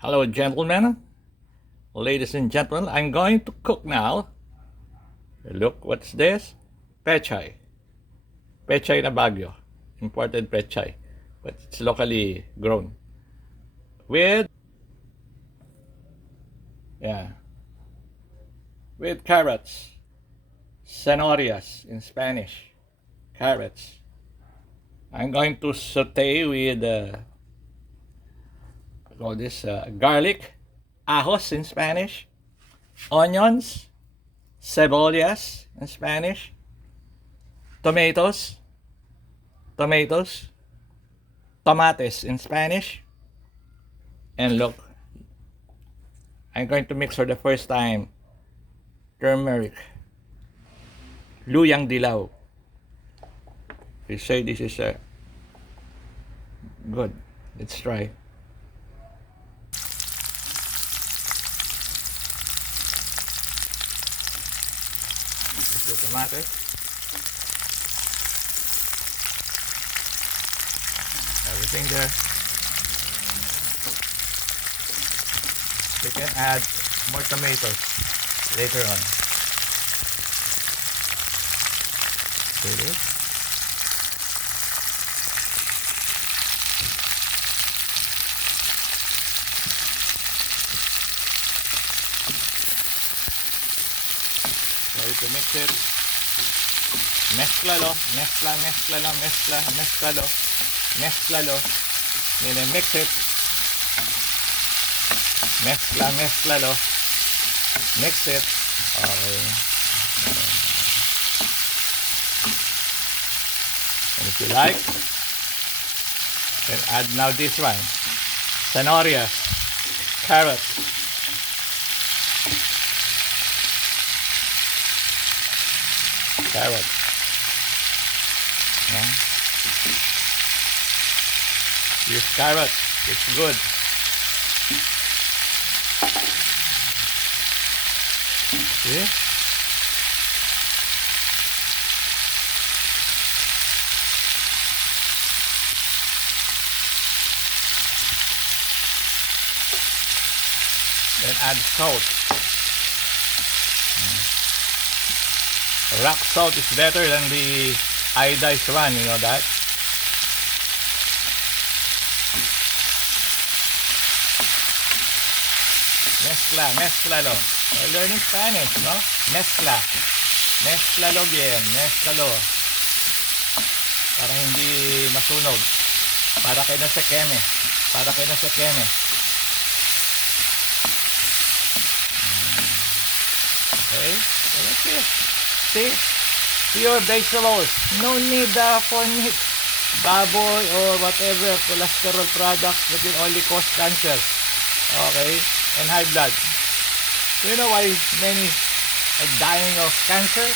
Hello, gentlemen, ladies and gentlemen. I'm going to cook now. Look, what's this? Pechay. Pechay na Baguio. Imported pechay, but it's locally grown. Yeah, with carrots, cenorias in Spanish. Carrots. I'm going to saute with garlic, ajos in Spanish, onions, cebollas in Spanish, tomatoes, tomates in Spanish. And look, I'm going to mix for the first time turmeric, luyang dilaw. They say this is good. Let's try. This is tomatoes. Everything there. You can add more tomatoes later on. See this? Ready to mix it. Mezclalo, mezclalo. Then mix it. Mezclalo. Mix it. Okay. And if you like, then add now this one. Cenorias, carrots. Yeah. Use carrots, it's good. See? Then add salt. Rock salt is better than the iodized one, you know that? Mezclalo. We're learning Spanish, no? Mezclalo bien, mezclalo. Para hindi masunog. Para kayo na sa keme. Okay, so that's it. See? Pure vegetables. No need for meat, baboy, or whatever cholesterol products that will only cause cancer. Okay? And high blood. Do you know why many are dying of cancer,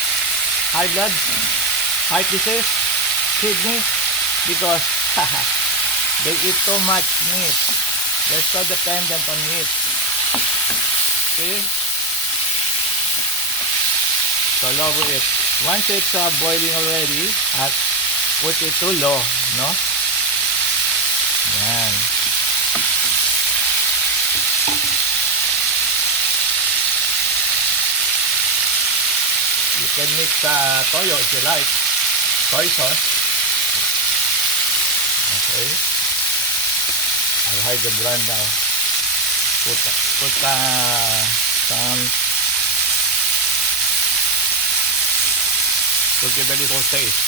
high blood, heart disease, kidney? Because they eat too much meat. They're so dependent on meat. See? So lower it. Once it's boiling already, put it to low, no? Yan. You can mix toyo if you like. Soy sauce. Okay. I'll hide the brand now. Put some to give a little taste.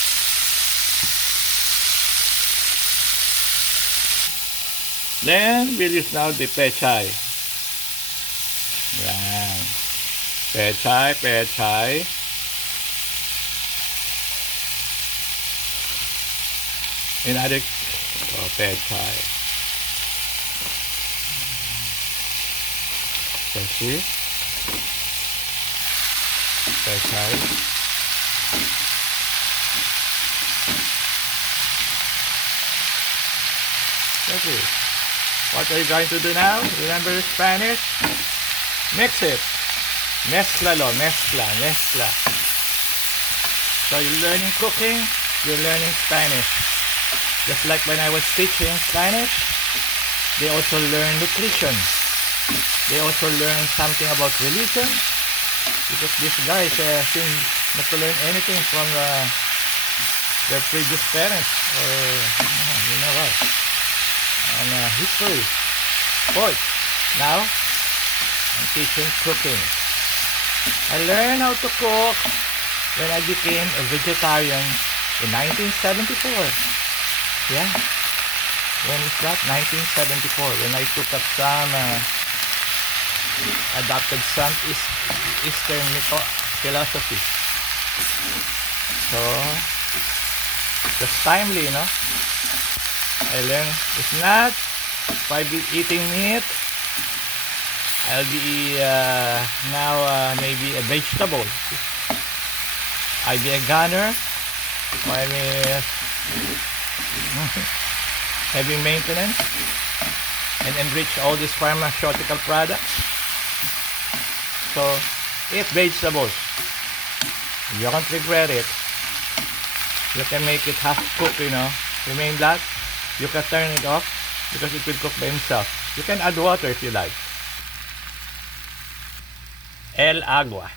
Then we'll use now the pechay. Yan. Pechay. Another pechay. Pechay. Okay. What are you going to do now? Remember Spanish? Mix it. Mezcla. So you're learning cooking, you're learning Spanish. Just like when I was teaching Spanish, they also learn nutrition. They also learn something about religion, because these guys seem not to learn anything from their previous parents or you know what, on history. Fourth, now I'm teaching cooking. I learned how to cook when I became a vegetarian in 1974. Yeah, when is that? 1974, when I took up some adopted some Eastern philosophy. So just timely, no? I learned, if not, if I be eating meat, I'll be now maybe a vegetable. I'll be a gunner, or I mean, heavy maintenance, and enrich all these pharmaceutical products. So eat vegetables. You can't regret it. You can make it half cooked, you know. Remain black. You can turn it off because it will cook by himself. You can add water if you like. El agua.